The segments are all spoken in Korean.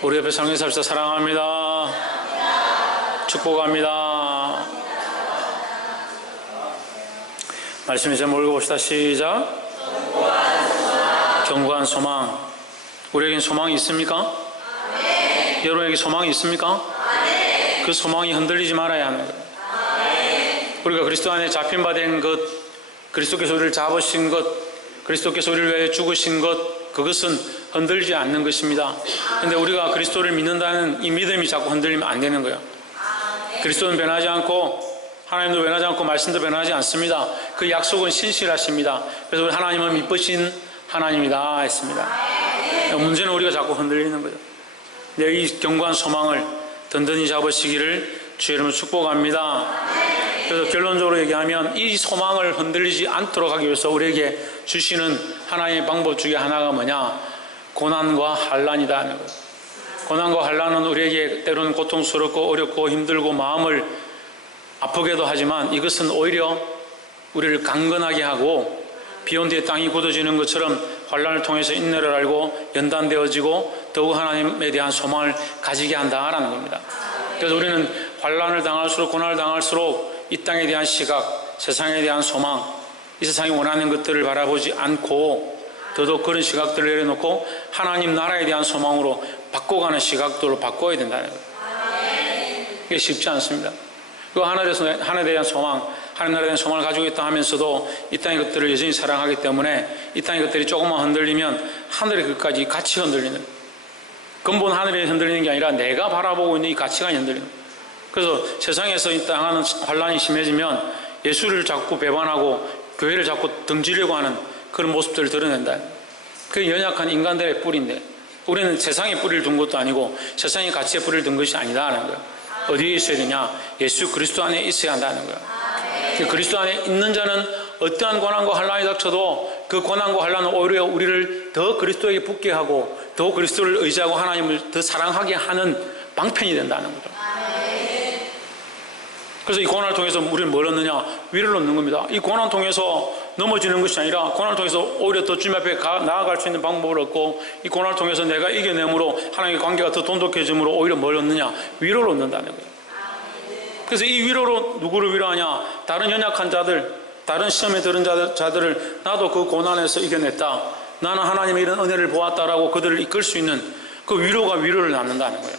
우리 옆에 상인살사 사랑합니다. 축복합니다. 말씀 이제 몰고 봅시다. 시작. 견고한 소망. 우리에겐 소망이 있습니까? 아멘. 여러분에게 소망이 있습니까? 아멘. 그 소망이 흔들리지 말아야 하는 거예요. 아멘. 우리가 그리스도 안에 잡힌 바 된 것, 그리스도께서 우리를 잡으신 것, 그리스도께서 우리를 위해 죽으신 것, 그것은 흔들리지 않는 것입니다. 그런데 우리가 그리스도를 믿는다는 이 믿음이 자꾸 흔들리면 안 되는 거예요. 그리스도는 변하지 않고 하나님도 변하지 않고 말씀도 변하지 않습니다. 그 약속은 신실하십니다. 그래서 우리 하나님은 미쁘신 하나님이다 했습니다. 문제는 우리가 자꾸 흔들리는 거죠. 이 견고한 소망을 든든히 잡으시기를 주의 이름으로 축복합니다. 그래서 결론적으로 얘기하면 이 소망을 흔들리지 않도록 하기 위해서 우리에게 주시는 하나님의 방법 중에 하나가 뭐냐? 고난과 환난이다 하는 거예요. 고난과 환난은 우리에게 때로는 고통스럽고 어렵고 힘들고 마음을 아프게도 하지만 이것은 오히려 우리를 강건하게 하고 비온 뒤에 땅이 굳어지는 것처럼 환난을 통해서 인내를 알고 연단되어지고 더욱 하나님에 대한 소망을 가지게 한다라는 겁니다. 그래서 우리는 환난을 당할수록 고난을 당할수록 이 땅에 대한 시각, 세상에 대한 소망, 이 세상이 원하는 것들을 바라보지 않고 더더욱 그런 시각들을 내려놓고 하나님 나라에 대한 소망으로 바꿔가는 시각도로 바꿔야 된다는 거예요. 이게 쉽지 않습니다. 그 하나님에 대한 소망, 하나님 나라에 대한 소망을 가지고 있다 하면서도 이 땅의 것들을 여전히 사랑하기 때문에 이 땅의 것들이 조금만 흔들리면 하늘의 것까지 같이 흔들리는, 근본 하늘이 흔들리는 게 아니라 내가 바라보고 있는 이 가치관이 흔들리는 거예요. 그래서 세상에서 이 당하는 환란이 심해지면 예수를 자꾸 배반하고 교회를 자꾸 등지려고 하는 그런 모습들을 드러낸다. 그게 연약한 인간들의 뿌리인데 우리는 세상에 뿌리를 둔 것도 아니고 세상의 가치에 뿌리를 둔 것이 아니다는 거예요. 어디에 있어야 되냐? 예수 그리스도 안에 있어야 한다는 거예요. 그리스도 안에 있는 자는 어떠한 고난과 환난이 닥쳐도 그 고난과 환난은 오히려 우리를 더 그리스도에게 붙게 하고 더 그리스도를 의지하고 하나님을 더 사랑하게 하는 방편이 된다는 거죠. 그래서 이 고난을 통해서 우리는 뭘 얻느냐? 위를 얻는 겁니다. 이 고난을 통해서 넘어지는 것이 아니라 고난을 통해서 오히려 더 주님 앞에 나아갈 수 있는 방법을 얻고 이 고난을 통해서 내가 이겨내므로 하나님의 관계가 더 돈독해짐으로 오히려 뭘 얻느냐? 위로를 얻는다는 거예요. 그래서 이 위로로 누구를 위로하냐? 다른 연약한 자들, 다른 시험에 들은 자들을 나도 그 고난에서 이겨냈다. 나는 하나님의 이런 은혜를 보았다라고 그들을 이끌 수 있는 그 위로가 위로를 낳는다는 거예요.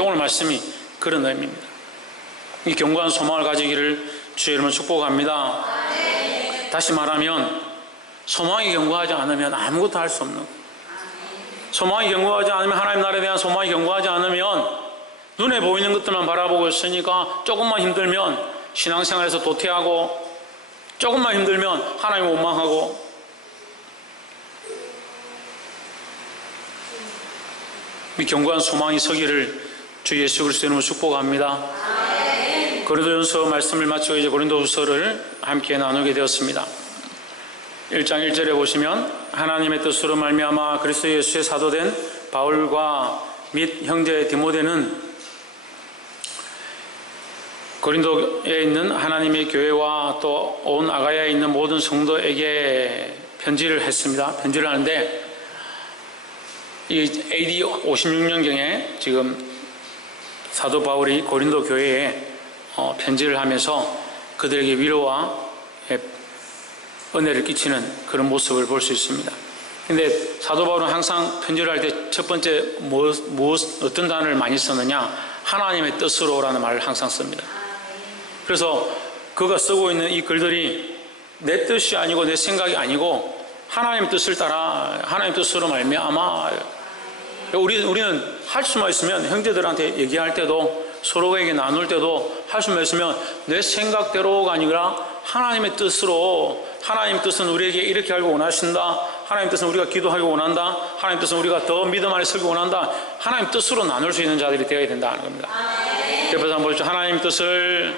오늘 말씀이 그런 의미입니다. 이 견고한 소망을 가지기를 주의 이름으로 축복합니다. 다시 말하면 소망이 견고하지 않으면 아무것도 할 수 없는 거예요. 소망이 견고하지 않으면 하나님 나라에 대한 소망이 견고하지 않으면 눈에 보이는 것들만 바라보고 있으니까 조금만 힘들면 신앙생활에서 도태하고 조금만 힘들면 하나님 원망하고 이 견고한 소망이 서기를 주 예수 그리스도 이름으로 축복합니다. 고린도전서 말씀을 마치고 이제 고린도후서를 함께 나누게 되었습니다. 1장 1절에 보시면 하나님의 뜻으로 말미암아 그리스도 예수의 사도된 바울과 및 형제 디모데는 고린도에 있는 하나님의 교회와 또 온 아가야에 있는 모든 성도에게 편지를 했습니다. 편지를 하는데 이 AD 56년경에 지금 사도 바울이 고린도 교회에 편지를 하면서 그들에게 위로와 은혜를 끼치는 그런 모습을 볼 수 있습니다. 근데 사도 바울은 항상 편지를 할 때 첫 번째 어떤 단어를 많이 쓰느냐? 하나님의 뜻으로라는 말을 항상 씁니다. 그래서 그가 쓰고 있는 이 글들이 내 뜻이 아니고 내 생각이 아니고 하나님의 뜻을 따라 하나님의 뜻으로 말미암아 우리는 할 수만 있으면 형제들한테 얘기할 때도 서로에게 나눌 때도 할 수만 있으면 내 생각대로가 아니라 하나님의 뜻으로, 하나님의 뜻은 우리에게 이렇게 하고 원하신다, 하나님의 뜻은 우리가 기도하기 원한다, 하나님의 뜻은 우리가 더 믿음 안에 설기 원한다, 하나님의 뜻으로 나눌 수 있는 자들이 되어야 된다는 겁니다. 옆에서 한번 보시죠. 하나님의 뜻을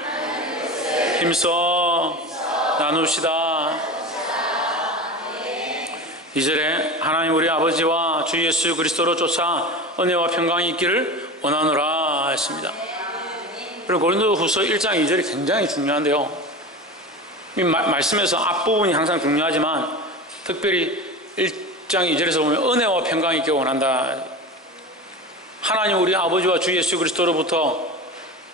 힘써 나눕시다. 2절에 하나님 우리 아버지와 주 예수 그리스도로 쫓아 은혜와 평강이 있기를 원하노라 했습니다. 그리고 고린도후서 1장 2절이 굉장히 중요한데요. 이 말씀에서 앞부분이 항상 중요하지만 특별히 1장 2절에서 보면 은혜와 평강이 있기를 원한다. 하나님 우리 아버지와 주 예수 그리스도로부터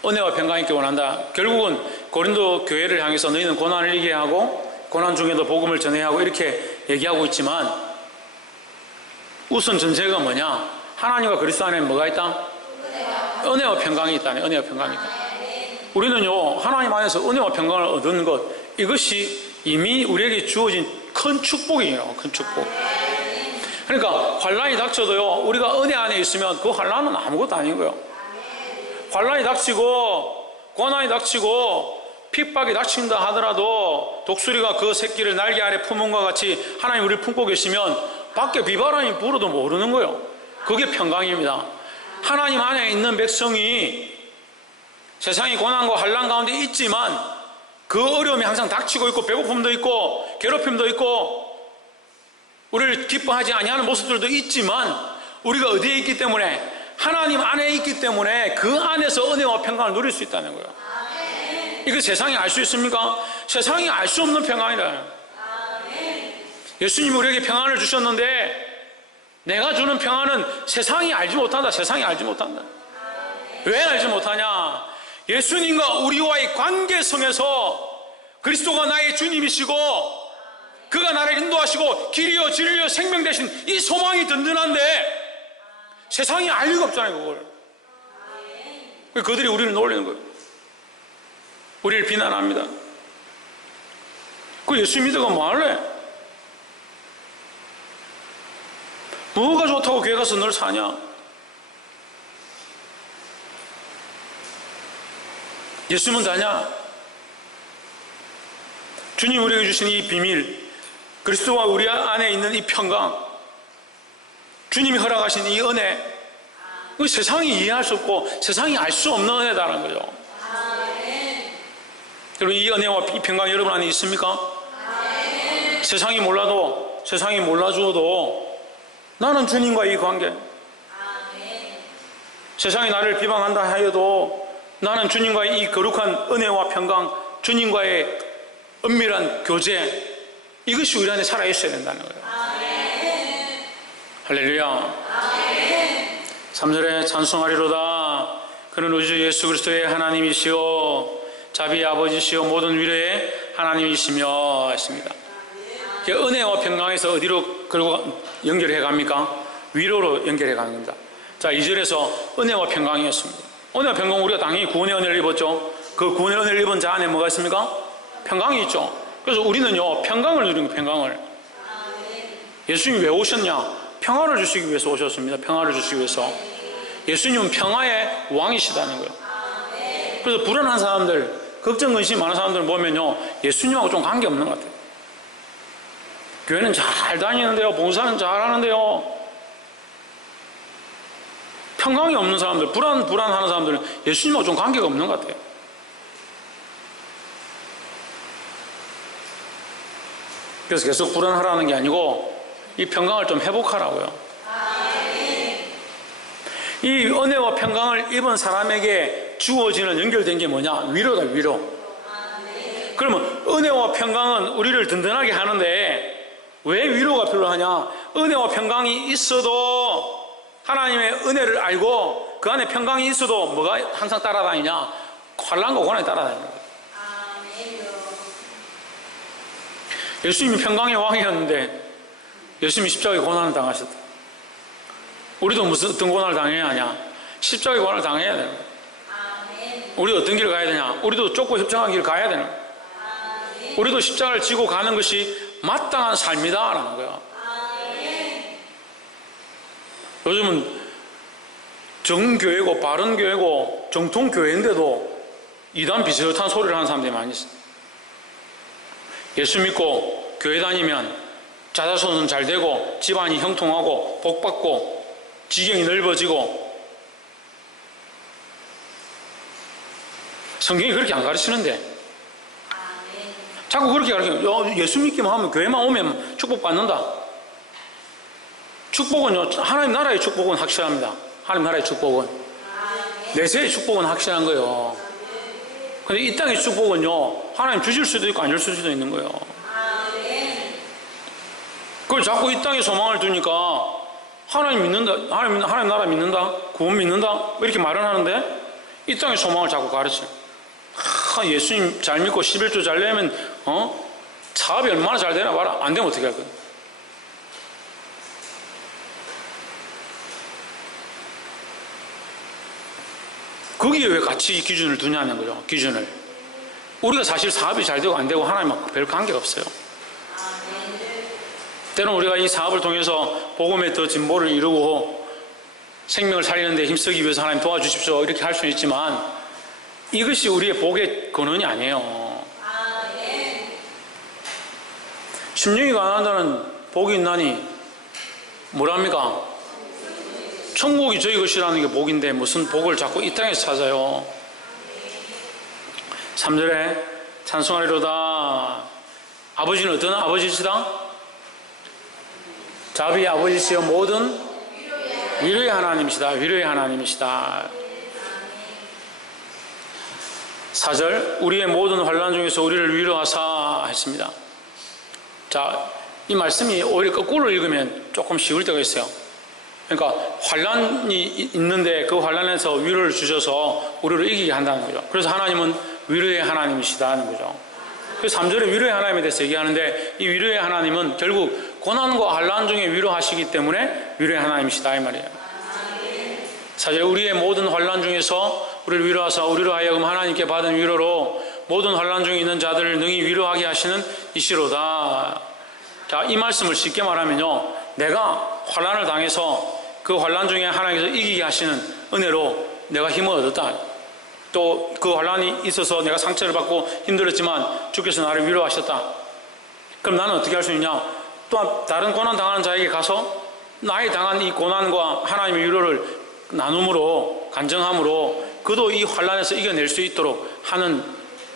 은혜와 평강이 있기 원한다. 결국은 고린도 교회를 향해서 너희는 고난을 이겨야 하고 고난 중에도 복음을 전해야 하고 이렇게 얘기하고 있지만 우선 전제가 뭐냐? 하나님과 그리스도 안에 뭐가 있다? 은혜와 평강이 있다네. 은혜와 평강이 있다. 우리는요 하나님 안에서 은혜와 평강을 얻는 것, 이것이 이미 우리에게 주어진 큰 축복이에요. 큰 축복. 그러니까 환난이 닥쳐도요 우리가 은혜 안에 있으면 그 환난은 아무것도 아닌 거예요. 환난이 닥치고 고난이 닥치고 핍박이 닥친다 하더라도 독수리가 그 새끼를 날개 아래 품음과 같이 하나님 우리를 품고 계시면 밖에 비바람이 불어도 모르는 거예요. 그게 평강입니다. 하나님 안에 있는 백성이 세상의 고난과 환난 가운데 있지만 그 어려움이 항상 닥치고 있고 배고픔도 있고 괴롭힘도 있고 우리를 기뻐하지 아니하는 모습들도 있지만 우리가 어디에 있기 때문에 하나님 안에 있기 때문에 그 안에서 은혜와 평강을 누릴 수 있다는 거예요. 이거 세상이 알 수 있습니까? 세상이 알 수 없는 평강이다. 예수님이 우리에게 평안을 주셨는데 내가 주는 평안은 세상이 알지 못한다. 세상이 알지 못한다. 왜 알지 못하냐? 예수님과 우리와의 관계성에서 그리스도가 나의 주님이시고 그가 나를 인도하시고 길이요 진리요 생명 되신 이 소망이 든든한데 세상이 알 리가 없잖아요. 그걸 그들이 우리를 놀리는 거예요. 우리를 비난합니다. 그 예수 믿어가 뭐 할래? 뭐가 좋다고 교회 가서 늘 사냐? 예수면 다냐? 주님 우리에게 주신 이 비밀, 그리스도와 우리 안에 있는 이 평강, 주님이 허락하신 이 은혜, 그 세상이 이해할 수 없고 세상이 알 수 없는 은혜다라는 거죠. 여러분 이 은혜와 이 평강 여러분 안에 있습니까? 세상이 몰라도 세상이 몰라주어도 나는 주님과 이 관계, 세상이 나를 비방한다 하여도 나는 주님과의 이 거룩한 은혜와 평강, 주님과의 은밀한 교제, 이것이 우리 안에 살아있어야 된다는 거예요. 할렐루야. 3절에 찬송하리로다. 그는 우리 주 예수 그리스도의 하나님이시오 자비의 아버지시오 모든 위로의 하나님이시며 했습니다. 은혜와 평강에서 어디로 결국 연결해 갑니까? 위로로 연결해 가는 겁니다. 자, 2절에서 은혜와 평강이었습니다. 은혜와 평강, 우리가 당연히 구원의 은혜를 입었죠. 그 구원의 은혜를 입은 자 안에 뭐가 있습니까? 평강이 있죠. 그래서 우리는요 평강을 누리는 거예요. 평강을. 예수님이 왜 오셨냐? 평화를 주시기 위해서 오셨습니다. 평화를 주시기 위해서. 예수님은 평화의 왕이시다는 거예요. 그래서 불안한 사람들, 걱정 근심 많은 사람들 보면요 예수님하고 좀 관계없는 것 같아요. 교회는 잘 다니는데요, 봉사는 잘 하는데요, 평강이 없는 사람들, 불안하는 사람들은 예수님하고 좀 관계가 없는 것 같아요. 그래서 계속 불안하라는 게 아니고 이 평강을 좀 회복하라고요. 이 은혜와 평강을 입은 사람에게 주어지는 연결된 게 뭐냐? 위로다, 위로. 그러면 은혜와 평강은 우리를 든든하게 하는데 왜 위로가 필요하냐? 은혜와 평강이 있어도 하나님의 은혜를 알고 그 안에 평강이 있어도 뭐가 항상 따라다니냐? 환난과 고난이 따라다니는 거예요. 예수님이 평강의 왕이었는데 예수님이 십자가의 고난을 당하셨다. 우리도 무슨 어떤 고난을 당해야 하냐? 십자가의 고난을 당해야 되는 거예요. 우리도 어떤 길을 가야 되냐? 우리도 좁고 협정한 길을 가야 되는 거예요. 우리도 십자가를 지고 가는 것이 마땅한 삶이다라는 거야. 요즘은 정교회고 바른교회고 정통교회인데도 이단 비슷한 소리를 하는 사람들이 많이 있어요. 예수 믿고 교회 다니면 자자손은 잘 되고 집안이 형통하고 복받고 지경이 넓어지고. 성경이 그렇게 안 가르치는데 자꾸 그렇게 가르쳐요. 예수 믿기만 하면 교회만 오면 축복받는다. 축복은요, 하나님 나라의 축복은 확실합니다. 하나님 나라의 축복은 내세의 축복은 확실한 거예요. 근데 이 땅의 축복은요 하나님 주실 수도 있고 안 주실 수도 있는 거예요. 그걸 자꾸 이 땅에 소망을 두니까 하나님 믿는다, 하나님 나라 믿는다, 구원 믿는다, 뭐 이렇게 말은 하는데 이 땅의 소망을 자꾸 가르쳐요. 예수님 잘 믿고 11조 잘 내면 사업이 얼마나 잘 되나 봐라. 안 되면 어떻게 할 거야? 거기에 왜 같이 기준을 두냐는 거죠. 기준을. 우리가 사실 사업이 잘 되고 안 되고 하나님하고 별 관계가 없어요. 때로는 우리가 이 사업을 통해서 복음의 더 진보를 이루고 생명을 살리는 데 힘쓰기 위해서 하나님 도와주십시오 이렇게 할 수는 있지만 이것이 우리의 복의 근원이 아니에요. 심령이 가난하다는 복이 있나니 뭐랍니까? 천국이 저희 것이라는 게 복인데 무슨 복을 자꾸 이 땅에서 찾아요. 3절에 찬송하리로다. 아버지는 어떤 아버지시다? 자비의 아버지시여 모든 위로의 하나님이시다. 위로의 하나님이시다. 4절 우리의 모든 환난 중에서 우리를 위로하사 했습니다. 자, 이 말씀이 오히려 거꾸로 읽으면 조금 쉬울 때가 있어요. 그러니까 환난이 있는데 그 환난에서 위로를 주셔서 우리를 이기게 한다는 거죠. 그래서 하나님은 위로의 하나님이시다는 거죠. 그래서 3절에 위로의 하나님에 대해서 얘기하는데 이 위로의 하나님은 결국 고난과 환난 중에 위로하시기 때문에 위로의 하나님이시다 이 말이에요. 4절에 우리의 모든 환난 중에서 우리를 위로하사 우리로 하여금 하나님께 받은 위로로 모든 환난 중에 있는 자들을 능히 위로하게 하시는 이시로다. 자, 이 말씀을 쉽게 말하면요, 내가 환난을 당해서 그 환난 중에 하나님께서 이기게 하시는 은혜로 내가 힘을 얻었다. 또 그 환난이 있어서 내가 상처를 받고 힘들었지만 주께서 나를 위로하셨다. 그럼 나는 어떻게 할 수 있냐? 또한 다른 고난 당하는 자에게 가서 나의 당한 이 고난과 하나님의 위로를 나눔으로, 간증함으로 그도 이 환난에서 이겨낼 수 있도록 하는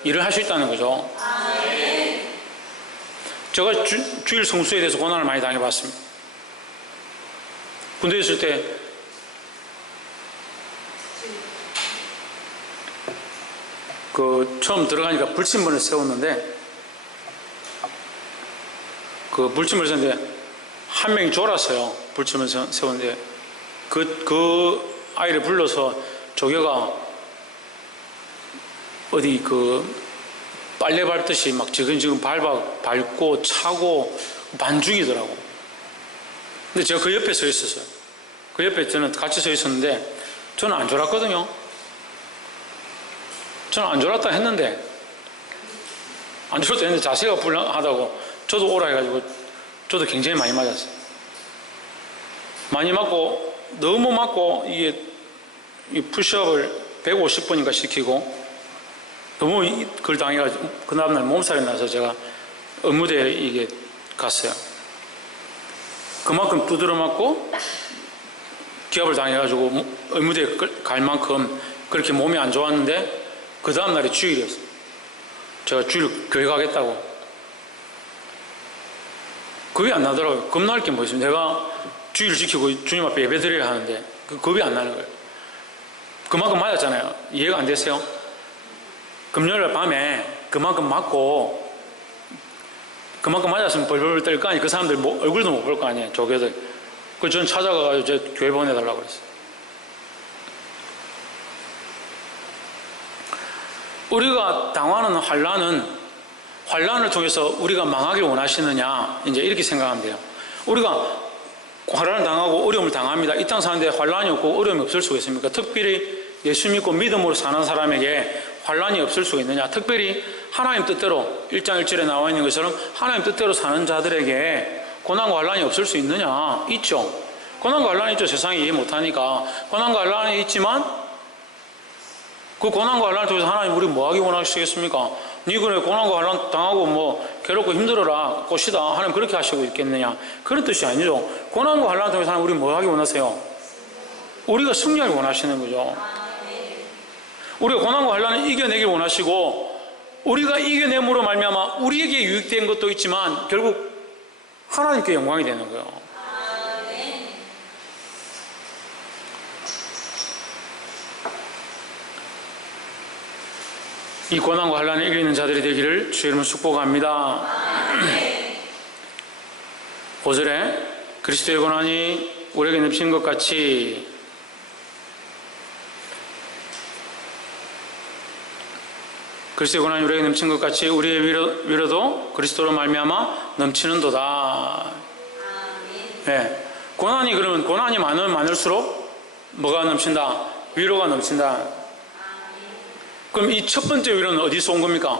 일을 할 수 있다는 거죠. 제가 주일 성수에 대해서 고난을 많이 당해봤습니다. 군대에 있을 때 처음 들어가니까 불침번을 세웠는데 그 불침을 세웠는데 한 명이 졸았어요. 불침을 세웠는데 그 아이를 불러서 조교가 어디 빨래 밟듯이 막 지금 밟고 차고 반죽이더라고. 근데 제가 그 옆에 서 있었어요. 그 옆에 저는 같이 서 있었는데 저는 안 졸았거든요. 저는 안 졸았다 했는데 자세가 불안하다고 저도 오라 해가지고 저도 굉장히 많이 맞았어요. 많이 맞고 너무 맞고 이게 이 푸시업을 150번인가 시키고 너무 그걸 당해가지고 그 다음날 몸살이 나서 제가 의무대에 이게 갔어요. 그만큼 두드려 맞고 기합을 당해가지고 의무대에 갈 만큼 그렇게 몸이 안 좋았는데 그 다음날이 주일이었어요. 제가 주일 교회 가겠다고. 겁이 안 나더라고요. 겁날 게 뭐 있어요. 내가 주일 지키고 주님 앞에 예배 드려야 하는데 겁이 안 나는 거예요. 그만큼 맞았잖아요. 이해가 안 되세요? 금요일 밤에 그만큼 맞고 그만큼 맞았으면 벌벌 떨 거 아니에요. 그 사람들 얼굴도 못 볼 거 아니에요. 조교들. 그래서 저는 찾아가가지고 제 교회 보내달라고 그랬어요. 우리가 당하는 환난을 통해서 우리가 망하길 원하시느냐 이제 이렇게 생각하면 돼요. 우리가 환난을 당하고 어려움을 당합니다. 이 땅 사는데 환난이 없고 어려움이 없을 수가 있습니까? 특별히 예수 믿고 믿음으로 사는 사람에게 환난이 없을 수가 있느냐? 특별히 하나님 뜻대로 1장 1절에 나와 있는 것처럼 하나님 뜻대로 사는 자들에게 고난과 환난이 없을 수 있느냐? 있죠. 고난과 환난이 있죠. 세상이 이해 못하니까. 고난과 환난이 있지만 그 고난과 환난을 통해서 하나님 우리 뭐 하기 원하시겠습니까? 니 그래 고난과 환난 당하고 괴롭고 힘들어라 꽃이다 하나님 그렇게 하시고 있겠느냐? 그런 뜻이 아니죠. 고난과 환난을 통해서 하나님 우리 뭐 하기 원하세요? 우리가 승리하기 원하시는 거죠. 우리가 고난과 환난을 이겨내길 원하시고 우리가 이겨냄으로 말미암아 우리에게 유익된 것도 있지만 결국 하나님께 영광이 되는 거예요. 이 고난과 환난을 이기는 자들이 되기를 주의 이름으로 축복합니다. 5절에 그리스도의 고난이 우리에게 넘치는 것 같이 그리스도의 고난이 우리에게 넘치는 것 같이 우리의 위로도 그리스도로 말미암아 넘치는도다. 예. 고난이 그러면 고난이 많으면 많을수록 뭐가 넘친다? 위로가 넘친다. 그럼 이 첫 번째 위로는 어디서 온 겁니까?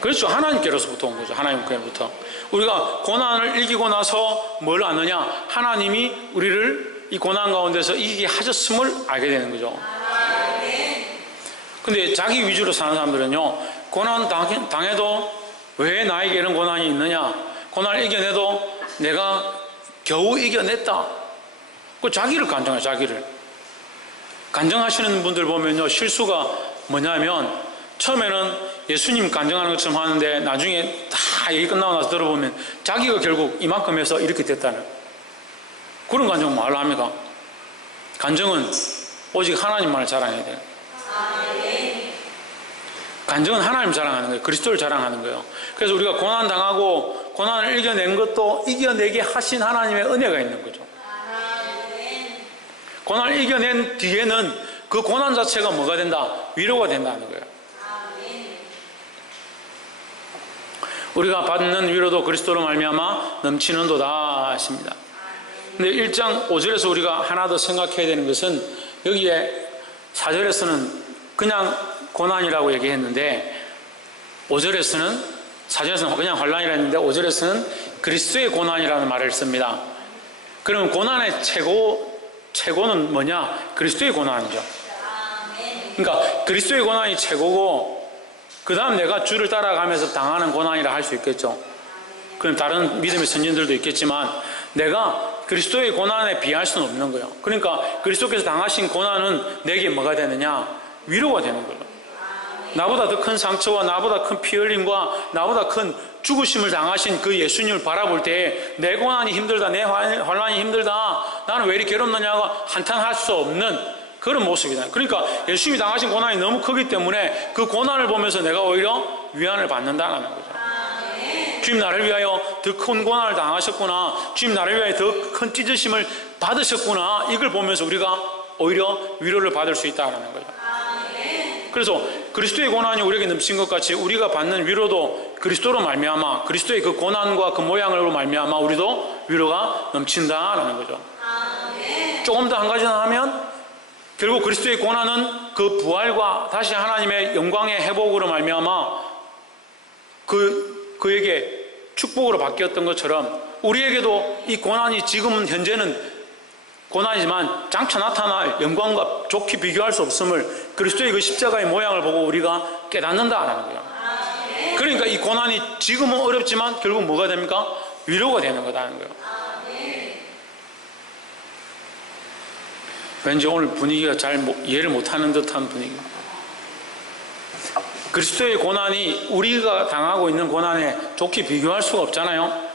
그렇죠. 하나님께로부터 온 거죠. 하나님께로부터. 우리가 고난을 이기고 나서 뭘 아느냐? 하나님이 우리를 이 고난 가운데서 이기게 하셨음을 알게 되는 거죠. 근데 자기 위주로 사는 사람들은요, 고난 당해도 왜 나에게 이런 고난이 있느냐? 고난을 이겨내도 내가 겨우 이겨냈다. 그 자기를 간증해요, 자기를. 간증하시는 분들 보면요, 실수가 뭐냐면, 처음에는 예수님 간증하는 것처럼 하는데, 나중에 다 얘기 끝나고 나서 들어보면, 자기가 결국 이만큼 해서 이렇게 됐다는. 그런 간증은 말로 합니까? 간증은 오직 하나님만을 자랑해야 돼요. 간증은 하나님 자랑하는 거예요. 그리스도를 자랑하는 거예요. 그래서 우리가 고난 당하고 고난을 이겨낸 것도 이겨내게 하신 하나님의 은혜가 있는 거죠. 고난을 이겨낸 뒤에는 그 고난 자체가 뭐가 된다? 위로가 된다는 거예요. 우리가 받는 위로도 그리스도로 말미암아 넘치는도다 하십니다. 근데 1장 5절에서 우리가 하나 더 생각해야 되는 것은, 여기에 4절에서는 그냥 고난이라고 얘기했는데 5절에서는, 4절에서는 그냥 환난이라 했는데 5절에서는 그리스도의 고난이라는 말을 씁니다. 그러면 고난의 최고는 뭐냐? 그리스도의 고난이죠. 그러니까 그리스도의 고난이 최고고, 그 다음 내가 주를 따라가면서 당하는 고난이라 할 수 있겠죠. 그럼 다른 믿음의 선진들도 있겠지만, 내가 그리스도의 고난에 비할 수는 없는 거예요. 그러니까 그리스도께서 당하신 고난은 내게 뭐가 되느냐? 위로가 되는 거예요. 나보다 더 큰 상처와 나보다 큰 피 흘림과 나보다 큰 죽으심을 당하신 그 예수님을 바라볼 때 내 고난이 힘들다, 내 환난이 힘들다, 나는 왜 이렇게 괴롭느냐고 한탄할 수 없는 그런 모습이다. 그러니까 예수님이 당하신 고난이 너무 크기 때문에 그 고난을 보면서 내가 오히려 위안을 받는다는 거죠. 주님 나를 위하여 더 큰 고난을 당하셨구나, 주님 나를 위하여 더 큰 찢으심을 받으셨구나, 이걸 보면서 우리가 오히려 위로를 받을 수 있다는 거죠. 그래서 그리스도의 고난이 우리에게 넘친 것 같이 우리가 받는 위로도 그리스도로 말미암아, 그리스도의 그 고난과 그 모양으로 말미암아 우리도 위로가 넘친다라는 거죠. 조금 더 한 가지 더 하면, 결국 그리스도의 고난은 그 부활과 다시 하나님의 영광의 회복으로 말미암아 그에게 축복으로 바뀌었던 것처럼, 우리에게도 이 고난이 지금은 현재는 고난이지만 장차 나타날 영광과 좋게 비교할 수 없음을 그리스도의 그 십자가의 모양을 보고 우리가 깨닫는다라는 거예요. 그러니까 이 고난이 지금은 어렵지만 결국 뭐가 됩니까? 위로가 되는 거다는 거예요. 왠지 오늘 분위기가 잘 이해를 못하는 듯한 분위기. 그리스도의 고난이 우리가 당하고 있는 고난에 좋게 비교할 수가 없잖아요.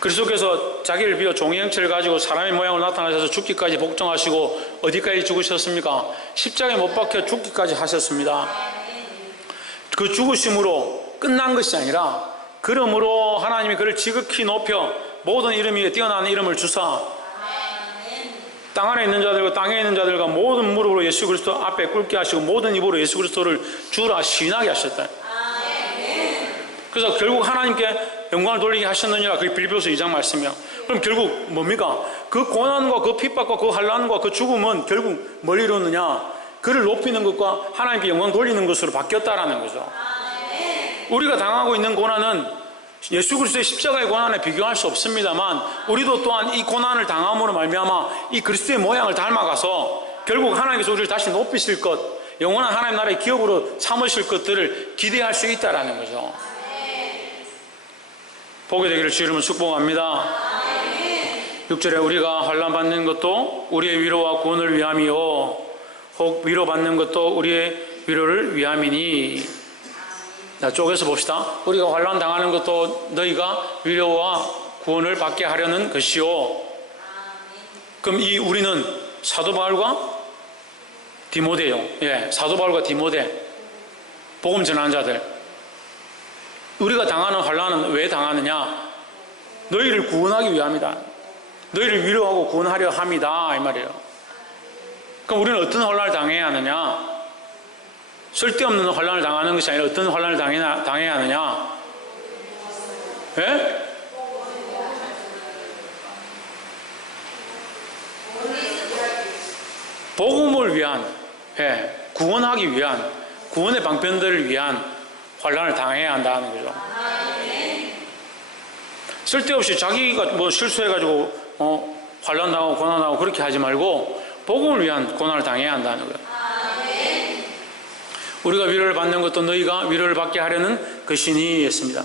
그리스도께서 자기를 비워 종의 형체를 가지고 사람의 모양으로 나타나셔서 죽기까지 복종하시고 어디까지 죽으셨습니까? 십자가에 못 박혀 죽기까지 하셨습니다. 그 죽으심으로 끝난 것이 아니라, 그러므로 하나님이 그를 지극히 높여 모든 이름 위에 뛰어난 이름을 주사 땅 안에 있는 자들과 땅에 있는 자들과 모든 무릎으로 예수 그리스도 앞에 꿇게 하시고 모든 입으로 예수 그리스도를 주라 시인하게 하셨다. 그래서 결국 하나님께 영광을 돌리게 하셨느니라, 그게 빌립보서 2장 말씀이야. 그럼 결국 뭡니까? 그 고난과 그 핍박과 그 환난과 그 죽음은 결국 뭘 이루느냐? 그를 높이는 것과 하나님께 영광 돌리는 것으로 바뀌었다라는 거죠. 우리가 당하고 있는 고난은 예수 그리스도의 십자가의 고난에 비교할 수 없습니다만, 우리도 또한 이 고난을 당함으로 말미암아 이 그리스도의 모양을 닮아가서 결국 하나님께서 우리를 다시 높이실 것, 영원한 하나님 나라의 기업으로 삼으실 것들을 기대할 수 있다라는 거죠. 보게 되기를 주 이름으로 축복합니다. 6절에 우리가 환난 받는 것도 우리의 위로와 구원을 위함이요 혹 위로받는 것도 우리의 위로를 위함이니. 자, 쪼개서 봅시다. 우리가 환난 당하는 것도 너희가 위로와 구원을 받게 하려는 것이요. 그럼 이 우리는 사도 바울과 디모데요. 예, 사도 바울과 디모데, 복음 전하는 자들. 우리가 당하는 환난은 왜 당하느냐? 너희를 구원하기 위함이다. 너희를 위로하고 구원하려 함이다 이 말이에요. 그럼 우리는 어떤 환난을 당해야 하느냐? 쓸데없는 환난을 당하는 것이 아니라 어떤 환난을 당해야 하느냐? 예? 복음을 위한, 구원하기 위한, 구원의 방편들을 위한 환난을 당해야 한다는 거죠. 쓸데없이 자기가 뭐 실수해가지고 환난 당하고 고난 당하고 그렇게 하지 말고 복음을 위한 고난을 당해야 한다는 거예요. 우리가 위로를 받는 것도 너희가 위로를 받게 하려는 것이니 했습니다.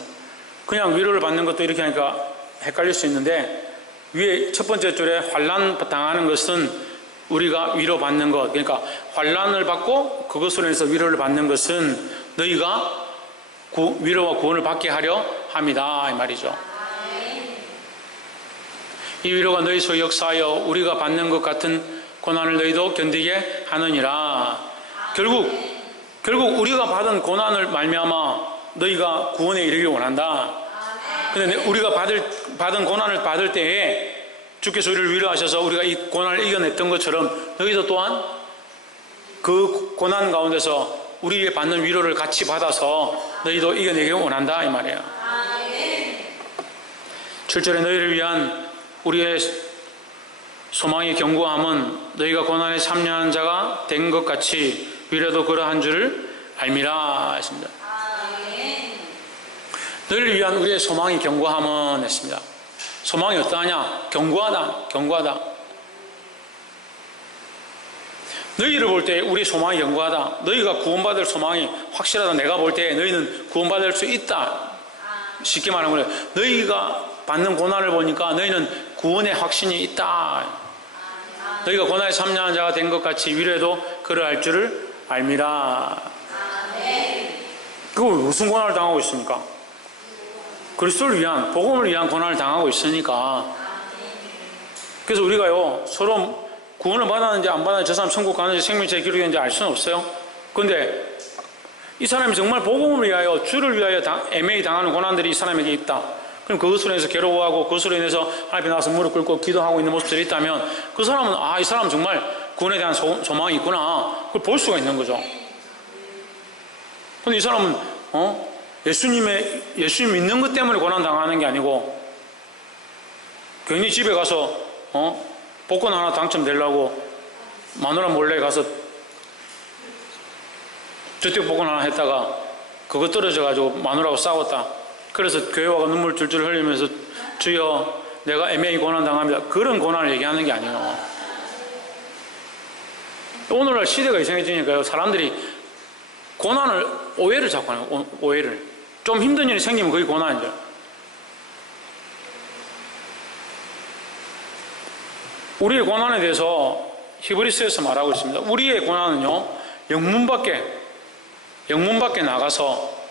그냥 위로를 받는 것도 이렇게 하니까 헷갈릴 수 있는데 위에 첫 번째 줄에 환난 당하는 것은 우리가 위로받는 것, 그러니까 환난을 받고 그것으로 인해서 위로를 받는 것은 너희가 위로와 구원을 받게 하려 함이다 이 말이죠. 이 위로가 너희 속에 역사하여 우리가 받는 것 같은 고난을 너희도 견디게 하느니라. 결국 우리가 받은 고난을 말미암아 너희가 구원에 이르길 원한다. 근데 우리가 받은 고난을 받을 때에 주께서 우리를 위로하셔서 우리가 이 고난을 이겨냈던 것처럼 너희도 또한 그 고난 가운데서 우리에게 받는 위로를 같이 받아서 너희도 이겨내길 원한다 이 말이에요. 7절에 너희를 위한 우리의 소망의 견고함은 너희가 고난에 참여하는 자가 된 것 같이 위로도 그러한 줄을 알미라 했습니다. 너희를 위한 우리의 소망의 견고함은 했습니다. 소망이 어떠하냐? 견고하다. 너희를 볼 때 우리의 소망이 견고하다. 너희가 구원받을 소망이 확실하다. 내가 볼 때 너희는 구원받을 수 있다. 쉽게 말하는 거예요. 너희가 받는 고난을 보니까 너희는 구원의 확신이 있다. 너희가 고난에 참여하는 자가 된 것 같이 위로도 그러할 줄을 알미라. 그거 무슨 고난을 당하고 있습니까? 그리스도를 위한, 복음을 위한 고난을 당하고 있으니까. 그래서 우리가요, 서로 구원을 받았는지 안 받았는지 저 사람 천국 가는지 생명체에 기록되는지 알 수는 없어요. 그런데 이 사람이 정말 복음을 위하여, 주를 위하여 애매히 당하는 고난들이 이 사람에게 있다. 그럼 그것으로 인해서 괴로워하고 그것으로 인해서 하나님 앞에 나와서 무릎 꿇고 기도하고 있는 모습들이 있다면 그 사람은 이 사람 정말 구원에 대한 소망이 있구나. 그걸 볼 수가 있는 거죠. 그런데 이 사람은 예수님 믿는 것 때문에 고난 당하는 게 아니고 괜히 집에 가서 복권 하나 당첨되려고 마누라 몰래 가서 주택 복권 하나 했다가 그거 떨어져가지고 마누라하고 싸웠다. 그래서 교회 와서 눈물 줄줄 흘리면서 주여 내가 애매히 고난 당합니다. 그런 고난을 얘기하는 게 아니에요. 오늘날 시대가 이상해지니까요. 사람들이 고난을 오해를 자꾸 하는 오해를. 좀 힘든 일이 생기면 그게 고난이죠. 우리의 고난에 대해서 히브리서에서 말하고 있습니다. 우리의 고난은요, 영문 밖에 나가서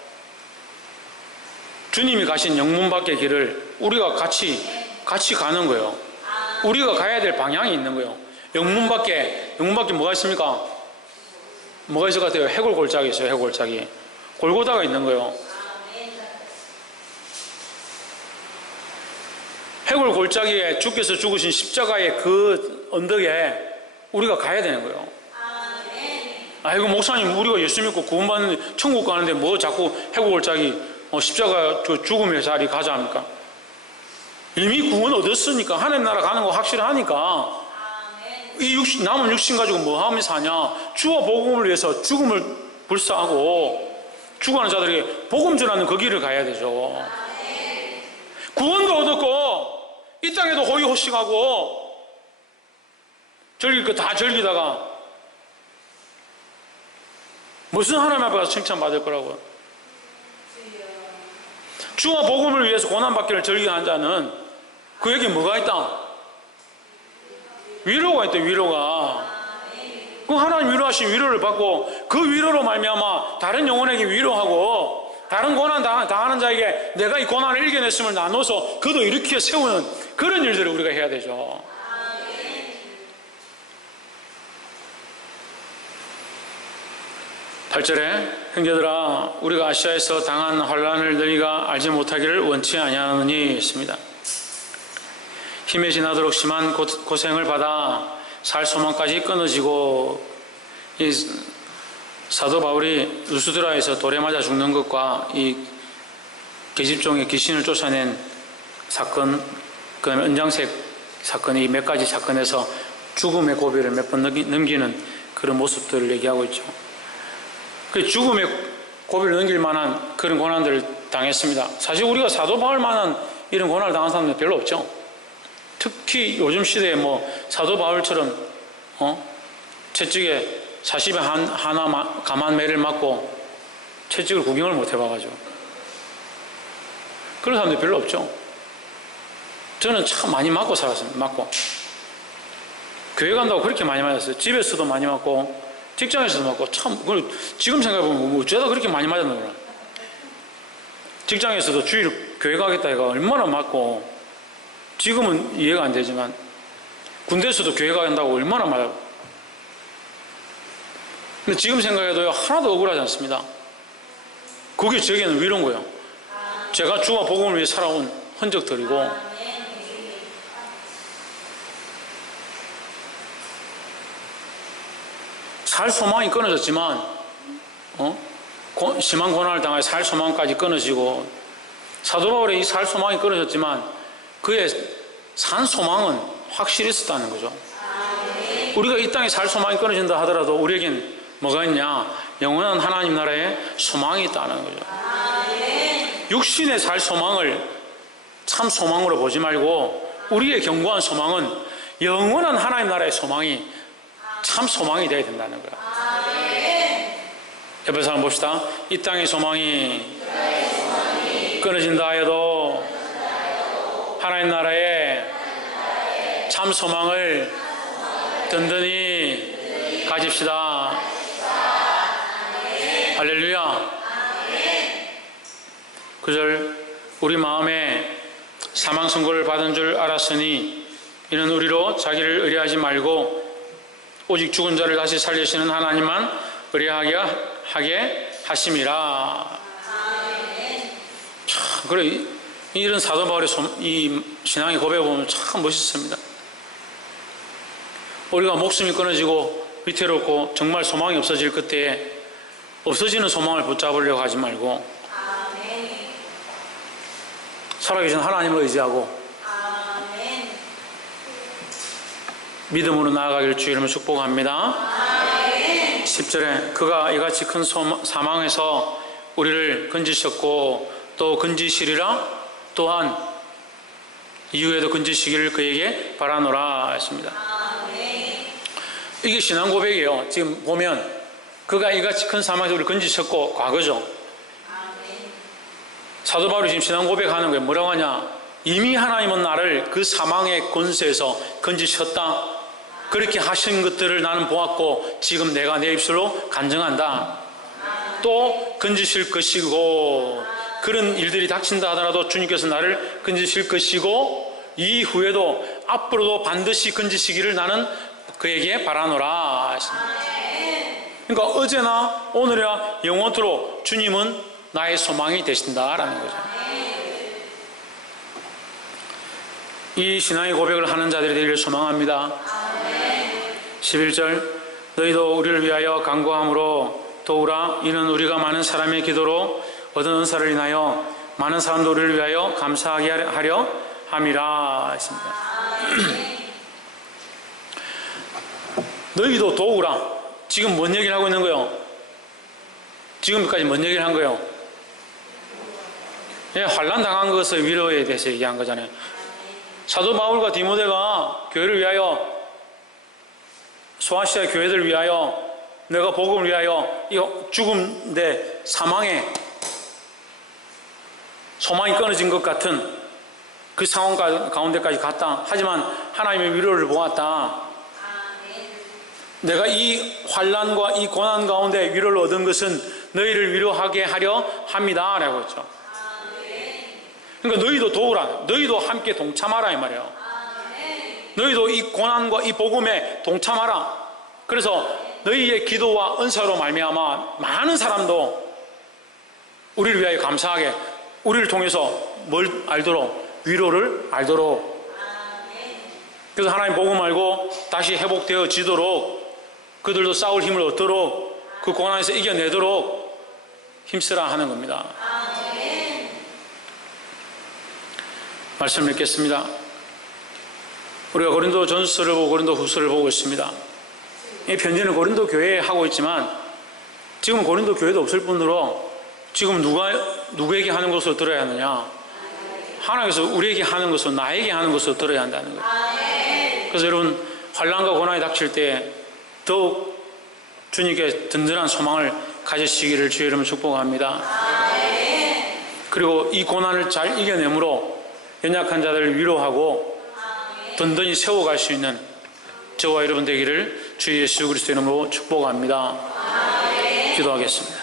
주님이 가신 영문 밖의 길을 우리가 같이 가는 거예요. 우리가 가야 될 방향이 있는 거예요. 영문 밖에 뭐가 있습니까? 뭐가 있을 것 같아요? 해골골짜기 있어요. 해골골짜기. 골고다가 있는 거예요. 해골골짜기에 주께서 죽으신 십자가의 그 언덕에 우리가 가야 되는 거예요. 아이고 목사님 우리가 예수 믿고 구원받는데 천국 가는데 뭐 자꾸 해골골짜기 십자가 죽음의 자리 가자 합니까? 이미 구원 얻었으니까 하나님 나라 가는 거 확실하니까 이 남은 육신 가지고 뭐 하면 사냐? 주와 복음을 위해서 죽음을 불사하고 죽어가는 자들에게 복음 전하는 그 길을 가야 되죠. 구원도 얻었고 이 땅에도 호의호식하고 즐길 거 다 즐기다가 무슨 하나님 앞에 가서 칭찬받을 거라고요? 주와 복음을 위해서 고난받기를 즐기는 자는 그에게 뭐가 있다? 위로가 있다. 위로가. 그 하나님 위로하신 위로를 받고 그 위로로 말미암아 다른 영혼에게 위로하고 다른 고난 당하는 자에게 내가 이 고난을 이겨냈음을 나눠서 그도 일으켜 세우는 그런 일들을 우리가 해야 되죠. (8절에) 형제들아 우리가 아시아에서 당한 환난을 너희가 알지 못하기를 원치 아니하느니 했습니다. 힘에 지나도록 심한 고생을 받아 살 소망까지 끊어지고, 이 사도 바울이 루스드라에서 돌에 맞아 죽는 것과 이 계집종의 귀신을 쫓아낸 사건, 그 은장색 사건, 이 몇 가지 사건에서 죽음의 고비를 몇 번 넘기는 그런 모습들을 얘기하고 있죠. 그 죽음의 고비를 넘길 만한 그런 고난들을 당했습니다. 사실 우리가 사도 바울만한 이런 고난을 당한 사람은 별로 없죠. 특히 요즘 시대에 뭐 사도 바울처럼 채찍에 40에 하나 가만 매를 맞고 채찍을 구경을 못 해봐가지고 그런 사람들이 별로 없죠. 저는 참 많이 맞고 살았습니다. 맞고 교회 간다고 그렇게 많이 맞았어요. 집에서도 많이 맞고 직장에서도 맞고, 참 지금 생각해보면 어쩌다 그렇게 많이 맞았나. 직장에서도 주일 교회 가겠다 해가 얼마나 맞고, 지금은 이해가 안 되지만 군대에서도 교회 간다고 얼마나 맞아요. 근데 지금 생각해도 하나도 억울하지 않습니다. 그게 저에게는 위로인 거예요. 제가 주와 복음을 위해 살아온 흔적들이고, 살 소망이 끊어졌지만 심한 고난을 당해 살 소망까지 끊어지고, 사도 바울의 이 살 소망이 끊어졌지만 그의 산 소망은 확실히 있었다는 거죠. 우리가 이 땅에 살 소망이 끊어진다 하더라도 우리에겐 뭐가 있냐? 영원한 하나님 나라에 소망이 있다는 거죠. 육신의 살 소망을 참 소망으로 보지 말고 우리의 견고한 소망은 영원한 하나님 나라의 소망이 참 소망이 되어야 된다는 거예요. 옆에 사람 봅시다. 이 땅의 소망이 끊어진다 해도 하나님 나라의 참 소망을 든든히 가집시다. 할렐루야. 9절, 우리 마음에 사망 선고를 받은 줄 알았으니 이는 우리로 자기를 의뢰하지 말고 오직 죽은 자를 다시 살리시는 하나님만 의뢰하게 하심이라. 참, 그래, 이런 사도 바울의 이 신앙의 고백을 보면 참 멋있습니다. 우리가 목숨이 끊어지고 위태롭고 정말 소망이 없어질 그때에 없어지는 소망을 붙잡으려고 하지 말고 살아계신 하나님을 의지하고 믿음으로 나아가기를 주의 이름으로 축복합니다. 10절에 그가 이같이 큰 사망에서 우리를 건지셨고 또 건지시리라 또한 이후에도 건지시기를 그에게 바라노라 했습니다. 이게 신앙 고백이에요. 지금 보면 그가 이같이 큰 사망에서 우리를 건지셨고, 과거죠. 사도 바울이 지금 신앙 고백하는 거예요. 뭐라고 하냐? 이미 하나님은 나를 그 사망의 권세에서 건지셨다. 그렇게 하신 것들을 나는 보았고 지금 내가 내 입술로 간증한다. 또 건지실 것이고, 그런 일들이 닥친다 하더라도 주님께서 나를 건지실 것이고 이후에도 앞으로도 반드시 건지시기를 나는 그에게 바라노라. 그러니까 어제나 오늘이나 영원토록 주님은 나의 소망이 되신다라는 거죠. 이 신앙의 고백을 하는 자들이 되기를 소망합니다. 11절, 너희도 우리를 위하여 간구함으로 도우라. 이는 우리가 많은 사람의 기도로 얻은 은사를 인하여 많은 사람도 우리를 위하여 감사하게 하려 함이라 했습니다. 너희도 도우라. 지금 뭔 얘기를 하고 있는 거예요? 지금까지 뭔 얘기를 한 거예요? 예, 환난 당한 것의 위로에 대해서 얘기한 거잖아요. 사도 바울과 디모데가 교회를 위하여, 소아시아 교회들을 위하여, 내가 복음을 위하여 이 죽음대 사망에 소망이 끊어진 것 같은 그 상황 가운데까지 갔다. 하지만 하나님의 위로를 보았다. 내가 이 환난과 이 고난 가운데 위로를 얻은 것은 너희를 위로하게 하려 합니다 라고 했죠. 그러니까 너희도 도우라. 너희도 함께 동참하라 이 말이에요. 너희도 이 고난과 이 복음에 동참하라. 그래서 너희의 기도와 은사로 말미암아 많은 사람도 우리를 위하여 감사하게, 우리를 통해서 뭘 알도록? 위로를 알도록. 그래서 하나님 복음 알고 다시 회복되어지도록 그들도 싸울 힘을 얻도록 그 고난에서 이겨내도록 힘쓰라 하는 겁니다. 말씀을 읽겠습니다. 우리가 고린도 전서를 보고 고린도 후서를 보고 있습니다. 이 편지는 고린도 교회에 하고 있지만 지금 고린도 교회도 없을 뿐더러 지금 누구에게 하는 것으로 들어야 하느냐? 하나님께서 우리에게 하는 것으로, 나에게 하는 것으로 들어야 한다는 거예요. 그래서 여러분, 환난과 고난이 닥칠 때 더욱 주님께 든든한 소망을 가지시기를 주의 이름으로 축복합니다. 그리고 이 고난을 잘 이겨내므로 연약한 자들을 위로하고 든든히 세워갈 수 있는 저와 여러분 되기를 주 예수 그리스도 이름으로 축복합니다. 기도하겠습니다.